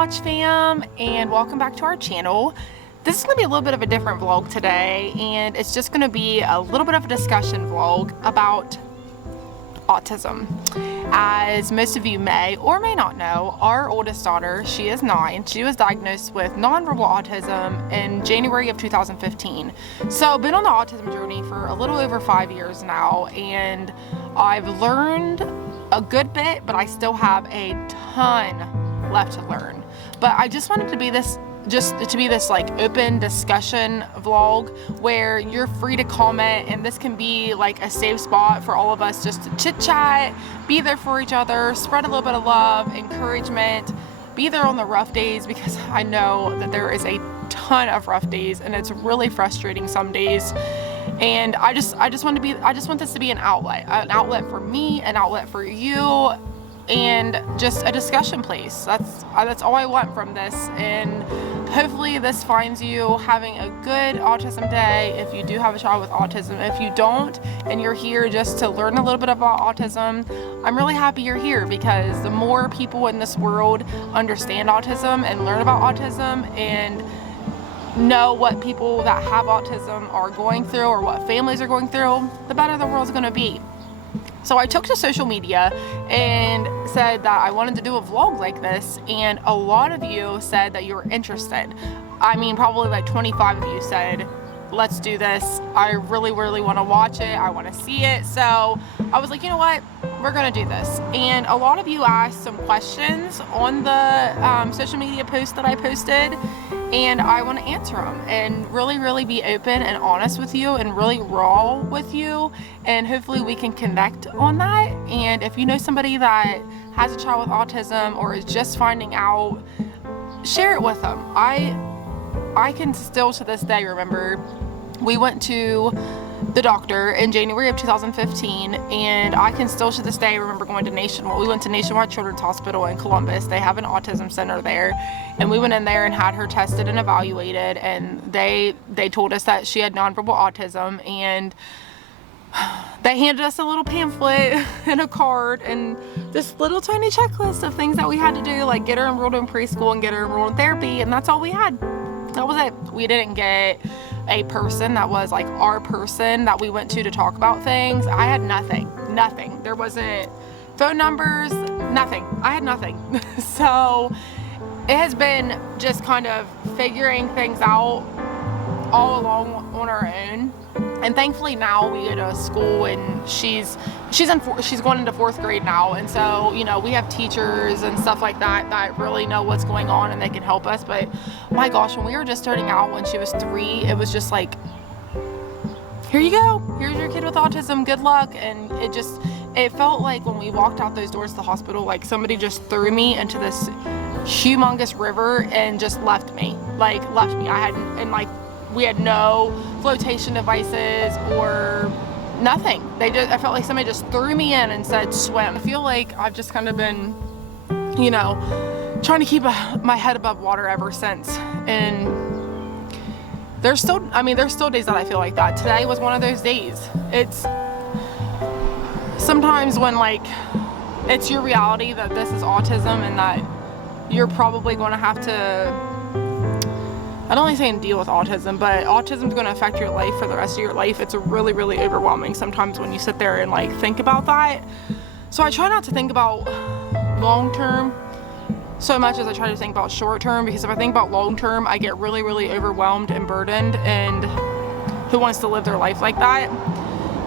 Watch fam, and welcome back to our channel. This is going to be a little bit of a different vlog today, and it's just going to be a little bit of a discussion vlog about autism. As most of you may or may not know, our oldest daughter, she is 9, she was diagnosed with nonverbal autism in January of 2015. So been on the autism journey for a little over 5 years now, and I've learned a good bit, but I still have a ton left to learn. But I just wanted to be this like open discussion vlog where you're free to comment, and this can be like a safe spot for all of us just to chit chat, be there for each other, spread a little bit of love, encouragement, be there on the rough days, because I know that there is a ton of rough days and it's really frustrating some days. And I just want this to be an outlet for me, an outlet for you, and just a discussion place. That's all I want from this, and hopefully this finds you having a good autism day if you do have a child with autism. If you don't and you're here just to learn a little bit about autism, I'm really happy you're here, because the more people in this world understand autism and learn about autism and know what people that have autism are going through or what families are going through, the better the world's going to be. So I took to social media and said that I wanted to do a vlog like this, and a lot of you said that you were interested. I mean, probably like 25 of you said, let's do this. I really want to watch it. I want to see it. So I was like, you know what? We're going to do this. And a lot of you asked some questions on the social media post that I posted, and I want to answer them and really be open and honest with you and really raw with you, and hopefully we can connect on that. And if you know somebody that has a child with autism or is just finding out, share it with them. I can still to this day remember we went to the doctor in January of 2015, and I can still to this day remember going to we went to Nationwide Children's Hospital in Columbus. They have an autism center there, and we went in there and had her tested and evaluated, and they told us that she had nonverbal autism, and they handed us a little pamphlet and a card and this little tiny checklist of things that we had to do, like get her enrolled in preschool and get her enrolled in therapy, and that's all we had. That was it. We didn't get a person that was like our person that we went to talk about things. I had nothing. There wasn't phone numbers, nothing. I had nothing. So it has been just kind of figuring things out all along on our own. And thankfully now we go to school, and she's going into 4th grade now, and so you know we have teachers and stuff like that really know what's going on and they can help us. But my gosh, when we were just starting out when she was 3, it was just like, here you go, here's your kid with autism, good luck. And it felt like when we walked out those doors to the hospital, like somebody just threw me into this humongous river and just left me. We had no flotation devices or nothing. I felt like somebody just threw me in and said, swim. I feel like I've just kind of been, you know, trying to keep my head above water ever since. And there's still days that I feel like that. Today was one of those days. It's sometimes when like, it's your reality that this is autism and that you're probably going to have to, I don't like saying deal with autism, but autism is going to affect your life for the rest of your life. It's really overwhelming sometimes when you sit there and like think about that. So I try not to think about long term so much as I try to think about short term, because if I think about long term, I get really overwhelmed and burdened, and who wants to live their life like that?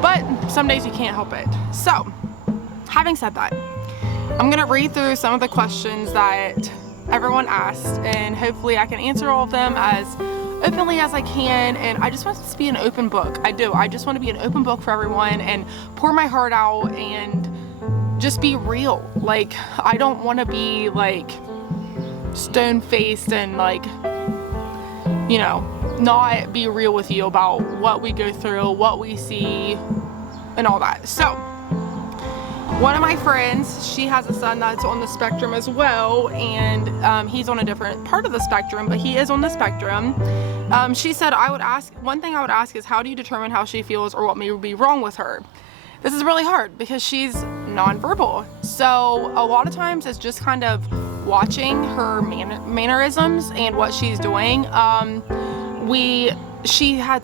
But some days you can't help it. So having said that, I'm going to read through some of the questions that everyone asked, and hopefully I can answer all of them as openly as I can. And I just want this to be an open book. I just want to be an open book for everyone and pour my heart out and just be real. Like, I don't want to be like stone-faced and like, you know, not be real with you about what we go through, what we see, and all that. So one of my friends, she has a son that's on the spectrum as well, and he's on a different part of the spectrum, but he is on the spectrum. She said, one thing I would ask is, how do you determine how she feels or what may be wrong with her? This is really hard because she's nonverbal. So a lot of times it's just kind of watching her mannerisms and what she's doing. She had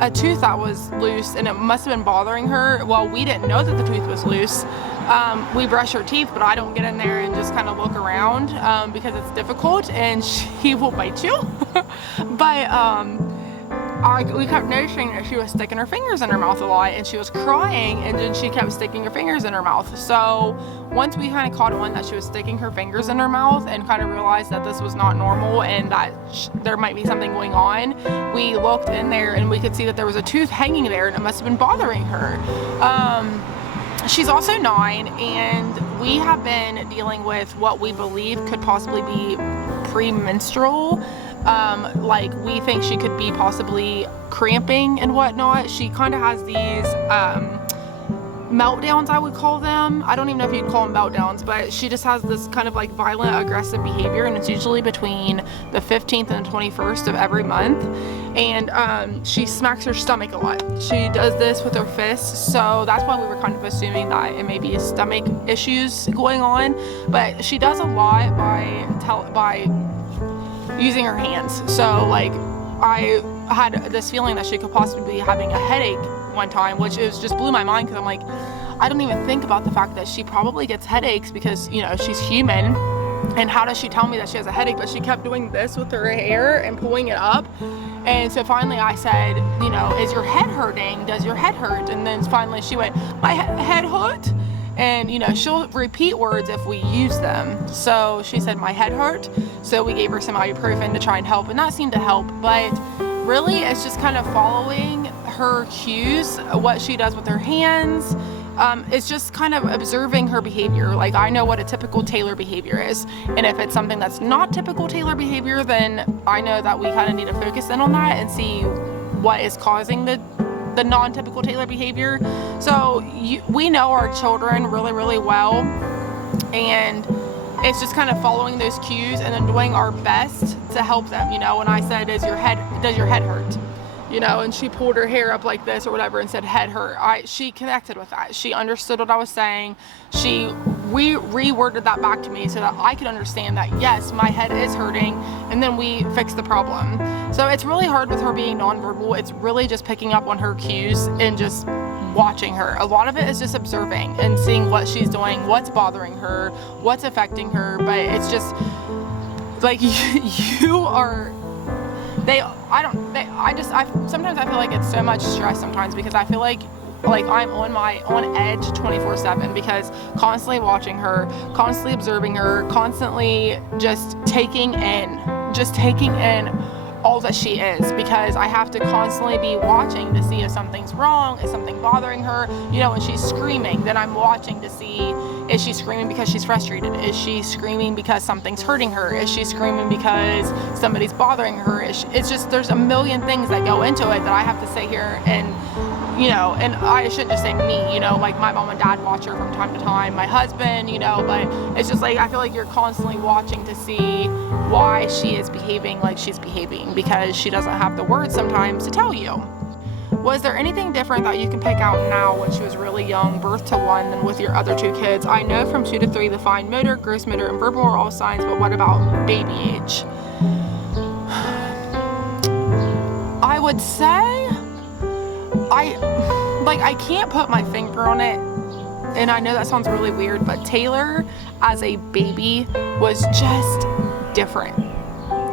a tooth that was loose, and it must have been bothering her. Well, we didn't know that the tooth was loose. We brush her teeth, but I don't get in there and just kind of look around because it's difficult, and she will bite you. But we kept noticing that she was sticking her fingers in her mouth a lot, and she was crying, and then she kept sticking her fingers in her mouth. So once we kind of caught on that she was sticking her fingers in her mouth and kind of realized that this was not normal and that there might be something going on, we looked in there and we could see that there was a tooth hanging there, and it must have been bothering her. She's also 9, and we have been dealing with what we believe could possibly be premenstrual. Like, we think she could be possibly cramping and whatnot. She kind of has these meltdowns, I would call them. I don't even know if you'd call them meltdowns, but she just has this kind of like violent, aggressive behavior, and it's usually between the 15th and the 21st of every month. And she smacks her stomach a lot. She does this with her fists, so that's why we were kind of assuming that it may be stomach issues going on. But she does a lot by using her hands. So like, I had this feeling that she could possibly be having a headache one time, which is just blew my mind, because I'm like, I don't even think about the fact that she probably gets headaches because, you know, she's human. And how does she tell me that she has a headache? But she kept doing this with her hair and pulling it up. And so finally I said, you know, is your head hurting? Does your head hurt? And then finally she went, my head hurt? And, you know, she'll repeat words if we use them. So she said, my head hurt. So we gave her some ibuprofen to try and help, and that seemed to help. But really, it's just kind of following her cues, what she does with her hands. It's just kind of observing her behavior. Like, I know what a typical Tayler behavior is. And if it's something that's not typical Tayler behavior, then I know that we kind of need to focus in on that and see what is causing the non-typical Tayler behavior. So we know our children really, really well, and it's just kind of following those cues and then doing our best to help them. You know, when I said, does your head hurt? You know, and she pulled her hair up like this or whatever and said, head hurt. She connected with that. She understood what I was saying. She reworded that back to me so that I could understand that, yes, my head is hurting, and then we fixed the problem. So it's really hard with her being nonverbal. It's really just picking up on her cues and just watching her. A lot of it is just observing and seeing what she's doing, what's bothering her, what's affecting her. But it's just like, sometimes I feel like it's so much stress sometimes, because I feel like I'm on edge 24/7, because constantly watching her, constantly observing her, constantly just taking in all that she is, because I have to constantly be watching to see if something's wrong, is something bothering her. You know, when she's screaming, then I'm watching to see, is she screaming because she's frustrated? Is she screaming because something's hurting her? Is she screaming because somebody's bothering her? It's just, there's a million things that go into it that I have to sit here and, you know, and I shouldn't just say me, you know, like my mom and dad watch her from time to time, my husband, you know, but it's just like, I feel like you're constantly watching to see why she is behaving like she's behaving, because she doesn't have the words sometimes to tell you. Was there anything different that you can pick out now when she was really young, birth to 1, than with your other 2 kids? I know from 2 to 3, the fine motor, gross motor, and verbal are all signs, but what about baby age? I would say, I can't put my finger on it, and I know that sounds really weird, but Tayler as a baby was just different.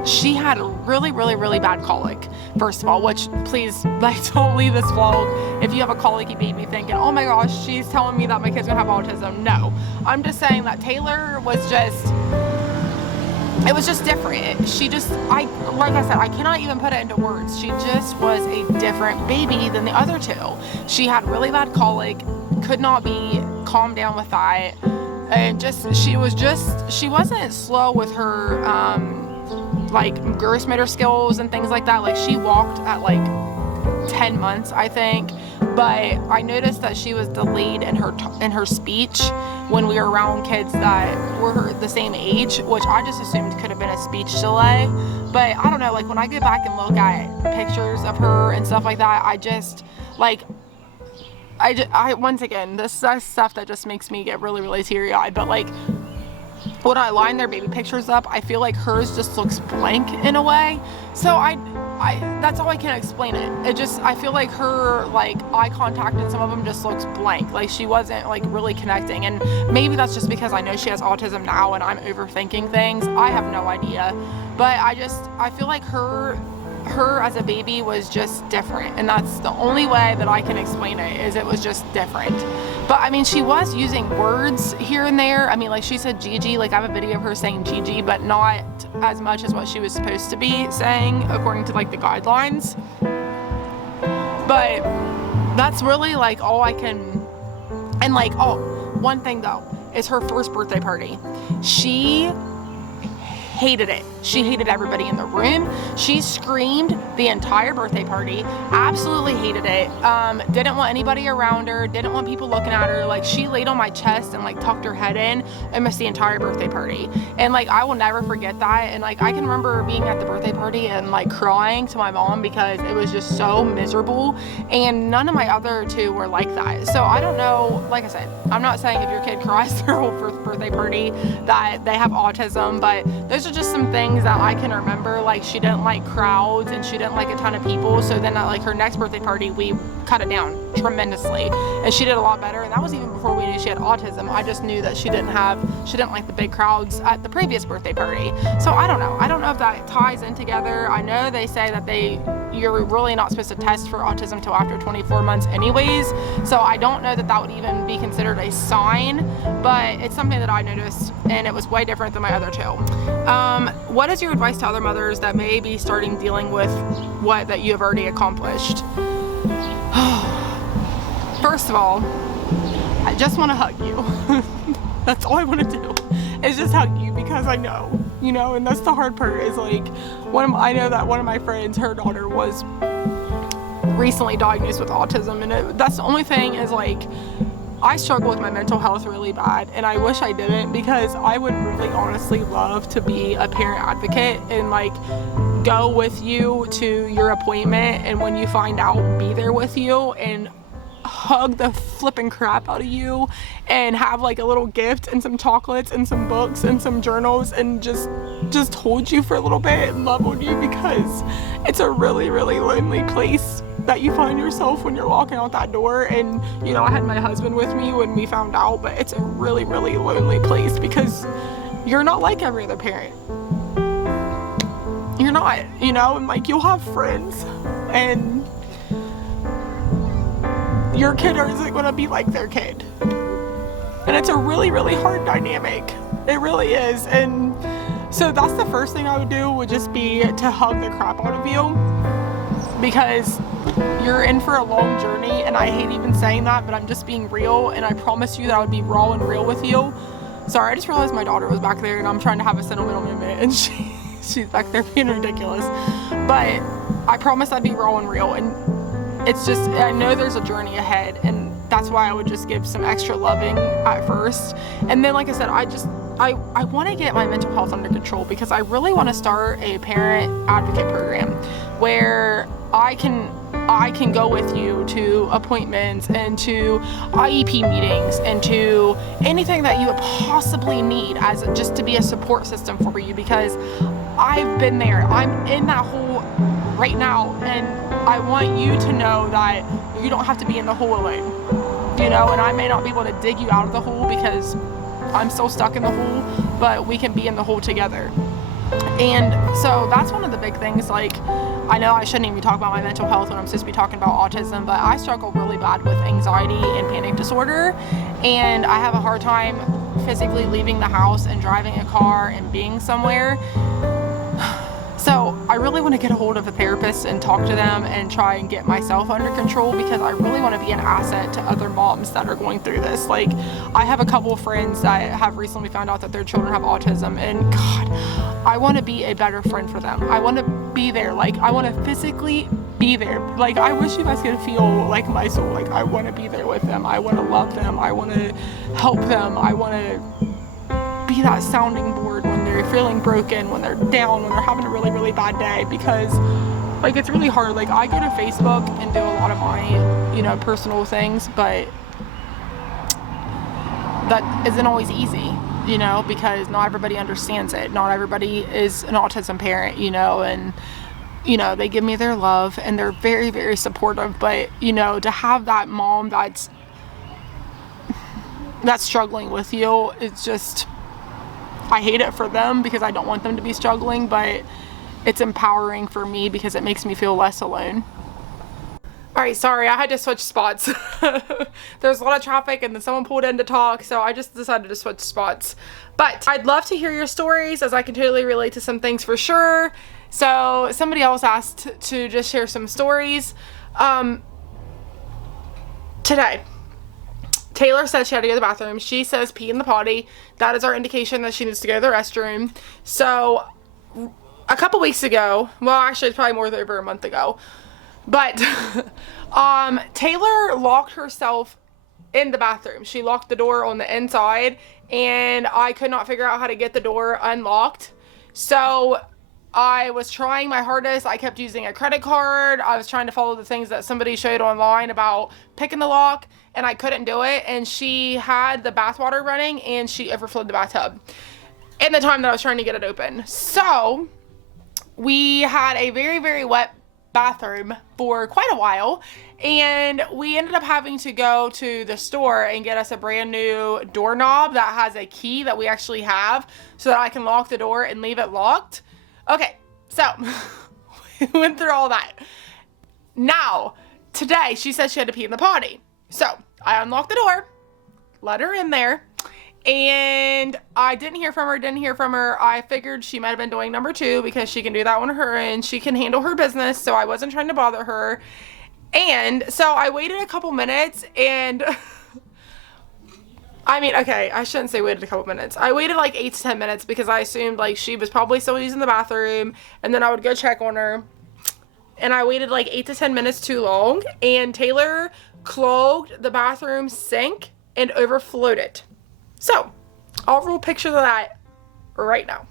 She had really, really, really bad colic, first of all, which, please, don't leave this vlog if you have a colicky baby thinking, oh my gosh, she's telling me that my kid's gonna have autism. No, I'm just saying that Tayler was just, it was just different. She just, like I said, I cannot even put it into words. She just was a different baby than the other 2. She had really bad colic, could not be calmed down with that. And she wasn't slow with her, gross motor skills and things like that. Like, she walked at 10 months, I think. But I noticed that she was delayed in her speech when we were around kids that were the same age, which I just assumed could have been a speech delay. But I don't know, when I go back and look at pictures of her and stuff like that, once again, this is stuff that just makes me get really, really teary-eyed. But when I line their baby pictures up, I feel like hers just looks blank in a way. So I that's all I can explain it. It just, I feel like her like eye contact in some of them just looks blank. Like she wasn't like really connecting, and maybe that's just because I know she has autism now and I'm overthinking things. I have no idea, but I feel like her as a baby was just different, and that's the only way that I can explain it, is it was just different. But I mean, she was using words here and there. I mean, like she said Gigi, like I have a video of her saying Gigi, but not as much as what she was supposed to be saying according to like the guidelines. But that's really like all I can. And like, oh, one thing though, is her first birthday party. She hated it. She hated everybody in the room. She screamed the entire birthday party, absolutely hated it. Didn't want anybody around her, didn't want people looking at her. Like she laid on my chest and like tucked her head in and missed the entire birthday party. And like I will never forget that. And like I can remember being at the birthday party and like crying to my mom because it was just so miserable, and none of my other two were like that. So I don't know, like I said, I'm not saying if your kid cries their whole first birthday party that they have autism, but those are just some things that I can remember. Like she didn't like crowds and she didn't like a ton of people, so then at like her next birthday party we cut it down tremendously, and she did a lot better. And that was even before we knew she had autism. I just knew that she didn't like the big crowds at the previous birthday party. So I don't know if that ties in together. I know they say that you're really not supposed to test for autism till after 24 months anyways, so I don't know that would even be considered a sign, but it's something that I noticed, and it was way different than my other two. What is your advice to other mothers that may be starting dealing with what that you have already accomplished? First of all, I just want to hug you. That's all I want to do, is just hug you, because I know, and that's the hard part, is like I know that one of my friends, her daughter was recently diagnosed with autism, and that's the only thing, is like I struggle with my mental health really bad, and I wish I didn't, because I would really honestly love to be a parent advocate and like go with you to your appointment, and when you find out, be there with you and hug the flipping crap out of you, and have like a little gift and some chocolates and some books and some journals, and just hold you for a little bit and love on you, because it's a really, really lonely place that you find yourself when you're walking out that door. And I had my husband with me when we found out, but it's a really, really lonely place, because you're not like every other parent. You're not, and like you'll have friends, and your kid isn't going to be like their kid, and it's a really, really hard dynamic. It really is. And so that's the first thing I would do, would just be to hug the crap out of you, because you're in for a long journey. And I hate even saying that, but I'm just being real, and I promise you that I would be raw and real with you. Sorry, I just realized my daughter was back there, and I'm trying to have a sentimental moment, and she's back there being ridiculous. But I promise I'd be raw and real, and it's just, I know there's a journey ahead, and that's why I would just give some extra loving at first. And then, like I said, I want to get my mental health under control, because I really want to start a parent advocate program where I can go with you to appointments and to IEP meetings and to anything that you would possibly need, as just to be a support system for you, because I've been there. I'm in that hole right now, and I want you to know that you don't have to be in the hole alone, and I may not be able to dig you out of the hole, because I'm still stuck in the hole, but we can be in the hole together. And so that's one of the big things. Like, I know I shouldn't even talk about my mental health when I'm supposed to be talking about autism, but I struggle really bad with anxiety and panic disorder, and I have a hard time physically leaving the house and driving a car and being somewhere. So I really want to get a hold of a therapist and talk to them and try and get myself under control, because I really want to be an asset to other moms that are going through this. Like, I have a couple of friends that have recently found out that their children have autism, and God, I want to be a better friend for them. I want to be there. Like, I want to physically be there. Like, I wish you guys could feel like my soul. Like, I want to be there with them. I want to love them. I want to help them. I want to be that sounding board when they're feeling broken, when they're down, when they're having a really, really bad day, because like it's really hard. Like, I go to Facebook and do a lot of my personal things, but that isn't always easy. you know, because not everybody understands it. Not everybody is an autism parent, you know, and, you know, they give me their love and they're very, very supportive. But, you know, to have that mom that's struggling with you, it's just, I hate it for them because I don't want them to be struggling, but it's empowering for me because it makes me feel less alone. All right, sorry, I had to switch spots. There's a lot of traffic and then someone pulled in to talk, so I just decided to switch spots. But I'd love to hear your stories, as I can totally relate to some things for sure. So somebody else asked to just share some stories. Today, Tayler said she had to go to the bathroom. She says pee in the potty. That is our indication that she needs to go to the restroom. So a couple weeks ago, well, actually it's probably more than over a month ago, but Tayler locked herself in the bathroom. She locked the door on the inside and I could not figure out how to get the door unlocked. So I was trying my hardest. I kept using a credit card. I was trying to follow the things that somebody showed online about picking the lock, and I couldn't do it. And she had the bath water running and she overflowed the bathtub in the time that I was trying to get it open. So we had a very, very wet bathroom for quite a while, and we ended up having to go to the store and get us a brand new doorknob that has a key that we actually have so that I can lock the door and leave it locked. Okay, so we went through all that. Now, today she said she had to pee in the potty. So I unlocked the door, let her in there, and I didn't hear from her. I figured she might have been doing number 2 because she can do that on her end. She can handle her business, so I wasn't trying to bother her. And so I waited a couple minutes and I mean, okay, I shouldn't say waited a couple minutes. I waited like 8 to 10 minutes because I assumed like she was probably still using the bathroom, and then I would go check on her. And I waited like 8 to 10 minutes too long, and Tayler clogged the bathroom sink and overflowed it. So I'll roll pictures of that right now.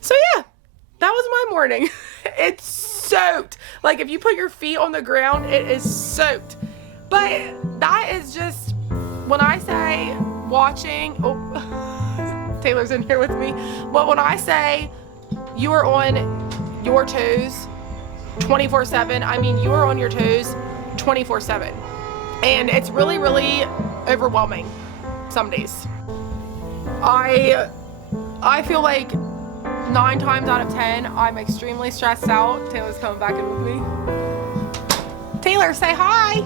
So yeah, that was my morning. It's soaked. Like if you put your feet on the ground, it is soaked. But that is just, when I say watching, oh, Taylor's in here with me. But when I say you are on your toes 24/7, I mean you are on your toes 24/7. And it's really, really overwhelming some days. I feel like 9 times out of 10, I'm extremely stressed out. Taylor's coming back in with me. Tayler, say hi.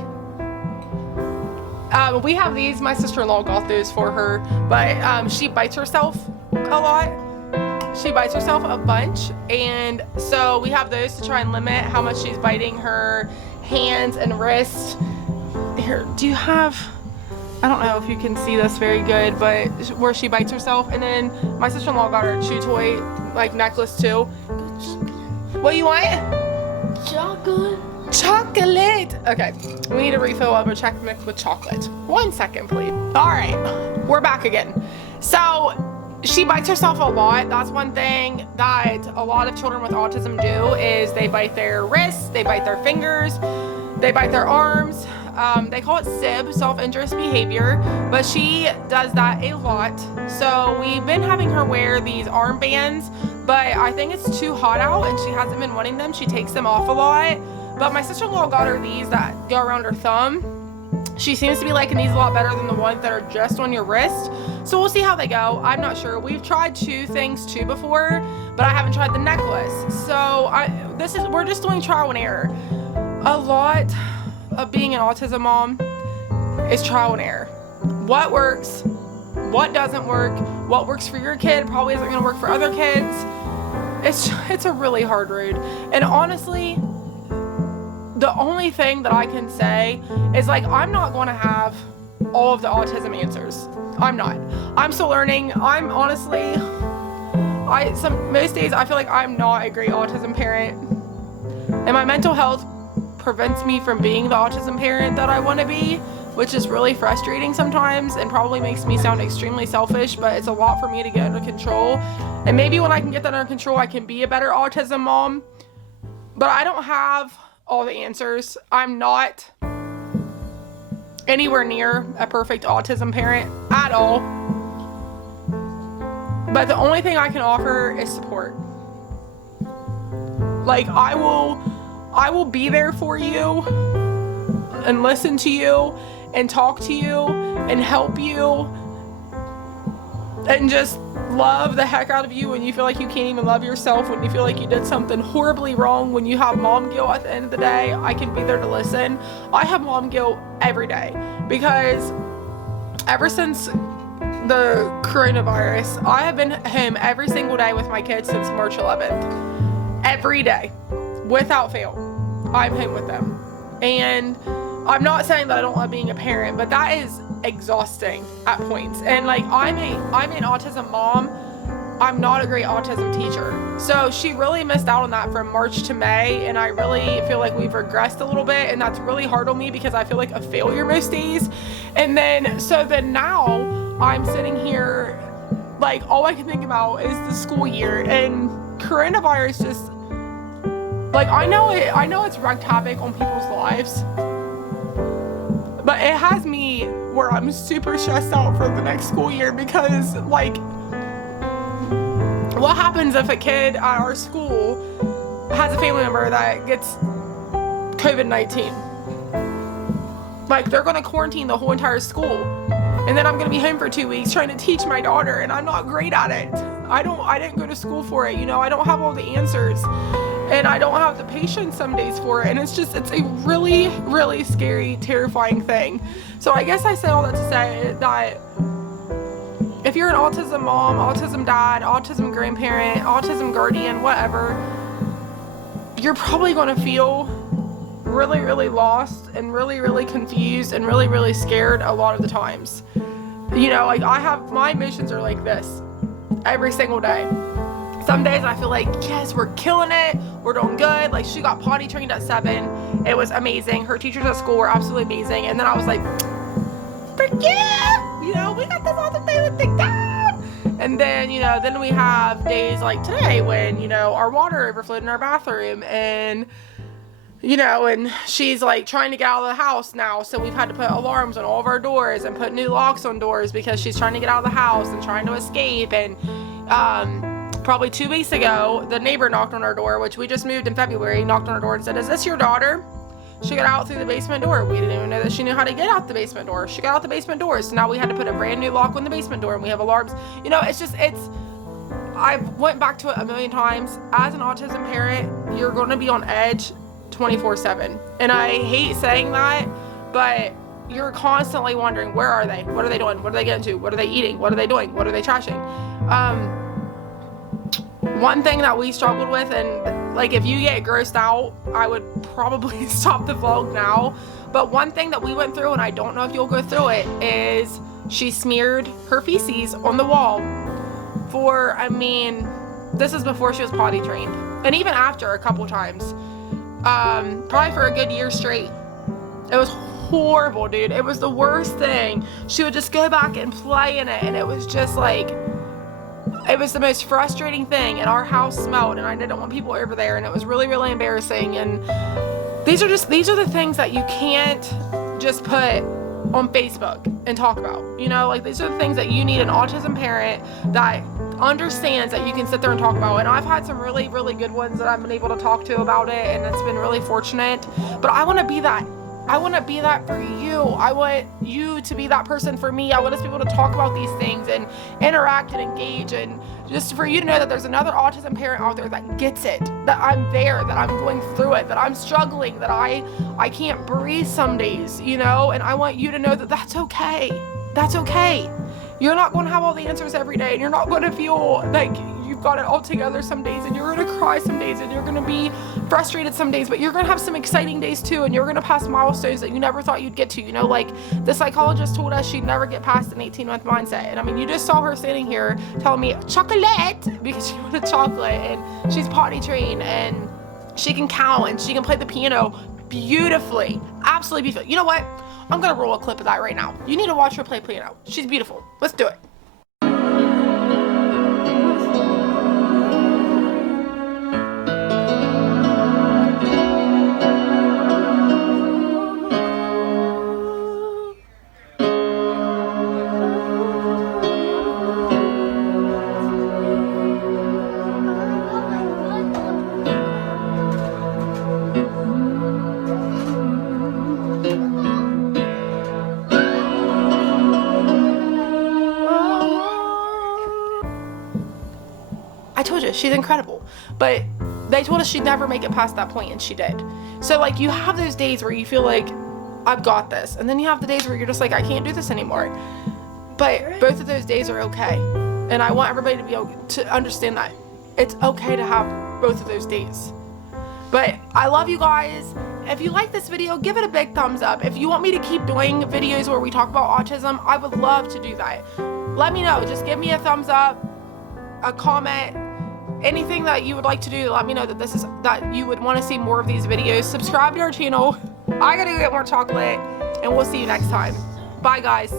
We have these. My sister-in-law got those for her, but she bites herself a lot. She bites herself a bunch, and so we have those to try and limit how much she's biting her hands and wrists. Here, do you have, I don't know if you can see this very good, but where she bites herself. And then my sister-in-law got her a chew toy like necklace too. What you want? Chocolate. Chocolate. Okay, we need to refill up our chocolate mix with chocolate. 1 second, please. All right, we're back again. So she bites herself a lot. That's one thing that a lot of children with autism do, is they bite their wrists, they bite their fingers, they bite their arms. They call it SIB, self-injurious behavior, but she does that a lot. So we've been having her wear these armbands, but I think it's too hot out and she hasn't been wanting them. She takes them off a lot. But my sister-in-law got her these that go around her thumb. She seems to be liking these a lot better than the ones that are just on your wrist. So we'll see how they go. I'm not sure. We've tried 2 things too before, but I haven't tried the necklace. So we're just doing trial and error. A lot of being an autism mom is trial and error. What works, what doesn't work, what works for your kid probably isn't going to work for other kids. It's a really hard road. And honestly, the only thing that I can say is, like, I'm not going to have all of the autism answers. I'm not. I'm still learning. I'm honestly, most days I feel like I'm not a great autism parent, and my mental health prevents me from being the autism parent that I want to be, which is really frustrating sometimes and probably makes me sound extremely selfish, but it's a lot for me to get under control. And maybe when I can get that under control, I can be a better autism mom. But I don't have all the answers. I'm not anywhere near a perfect autism parent at all. But the only thing I can offer is support. Like, I will be there for you and listen to you and talk to you and help you and just love the heck out of you when you feel like you can't even love yourself, when you feel like you did something horribly wrong, when you have mom guilt at the end of the day. I can be there to listen. I have mom guilt every day because ever since the coronavirus, I have been home every single day with my kids since March 11th. Every day, without fail, I'm home with them. And I'm not saying that I don't love being a parent, but that is exhausting at points. And like, I'm an autism mom. I'm not a great autism teacher. So she really missed out on that from March to May, and I really feel like we've regressed a little bit, and that's really hard on me because I feel like a failure most days. And then now I'm sitting here, like, all I can think about is the school year, and coronavirus just, like, I know it's wreaked havoc on people's lives, but it has me where I'm super stressed out for the next school year because, like, what happens if a kid at our school has a family member that gets COVID-19? Like, they're gonna quarantine the whole entire school. And then I'm gonna be home for 2 weeks trying to teach my daughter, and I'm not great at it. I didn't go to school for it, you know, I don't have all the answers. And I don't have the patience some days for it. And it's a really, really scary, terrifying thing. So I guess I say all that to say that if you're an autism mom, autism dad, autism grandparent, autism guardian, whatever, you're probably gonna feel really, really lost and really, really confused and really, really scared a lot of the times. You know, like, my missions are like this every single day. Some days I feel like, yes, we're killing it, we're doing good. Like, she got potty trained at 7. It was amazing. Her teachers at school were absolutely amazing. And then I was like, frick yeah, you know, we got this awesome thing down. And then, you know, then we have days like today when, you know, our water overflowed in our bathroom, and, you know, and she's like trying to get out of the house now, so we've had to put alarms on all of our doors and put new locks on doors because she's trying to get out of the house and trying to escape. And probably 2 weeks ago, the neighbor knocked on our door, which we just moved in February, knocked on our door and said, "Is this your daughter?" She got out through the basement door. We didn't even know that she knew how to get out the basement door. She got out the basement door, so now we had to put a brand new lock on the basement door, and we have alarms. You know, I've went back to it a million times. As an autism parent, you're going to be on edge 24/7. And I hate saying that, but you're constantly wondering, where are they? What are they doing? What are they getting to? What are they eating? What are they doing? What are they trashing? One thing that we struggled with, and like, if you get grossed out, I would probably stop the vlog now. But one thing that we went through, and I don't know if you'll go through it, is she smeared her feces on the wall for, I mean, this is before she was potty trained. And even after, a couple times. Probably for a good year straight. It was horrible, dude. It was the worst thing. She would just go back and play in it, and it was just like, it was the most frustrating thing. And our house smelled, and I didn't want people over there, and it was really, really embarrassing. And these are the things that you can't just put on Facebook and talk about, you know, like, these are the things that you need an autism parent that understands that you can sit there and talk about. And I've had some really, really good ones that I've been able to talk to about it, and it's been really fortunate. But I want to be that. I want to be that for you. I want you to be that person for me. I want us to be able to talk about these things and interact and engage, and just for you to know that there's another autism parent out there that gets it, that I'm there, that I'm going through it, that I'm struggling, that I can't breathe some days, you know. And I want you to know that that's okay. That's okay. You're not going to have all the answers every day, and you're not going to feel like you've got it all together some days, and you're going to cry some days, and you're going to be frustrated some days, but you're going to have some exciting days too, and you're going to pass milestones that you never thought you'd get to. You know, like, the psychologist told us she'd never get past an 18-month mindset. And I mean, you just saw her standing here telling me chocolate because she wanted chocolate, and she's potty trained, and she can count, and she can play the piano beautifully, absolutely beautiful. You know what? I'm gonna roll a clip of that right now. You need to watch her play piano. She's beautiful. Let's do it. is. She's incredible. But they told us she'd never make it past that point, and she did. So like, you have those days where you feel like, I've got this. And then you have the days where you're just like, I can't do this anymore. But both of those days are okay. And I want everybody to be able to understand that it's okay to have both of those days. But I love you guys. If you like this video, give it a big thumbs up. If you want me to keep doing videos where we talk about autism, I would love to do that. Let me know. Just give me a thumbs up, a comment, anything that you would like to do to let me know that you would want to see more of these videos. Subscribe to our channel. I gotta go get more chocolate, and we'll see you next time. Bye, guys.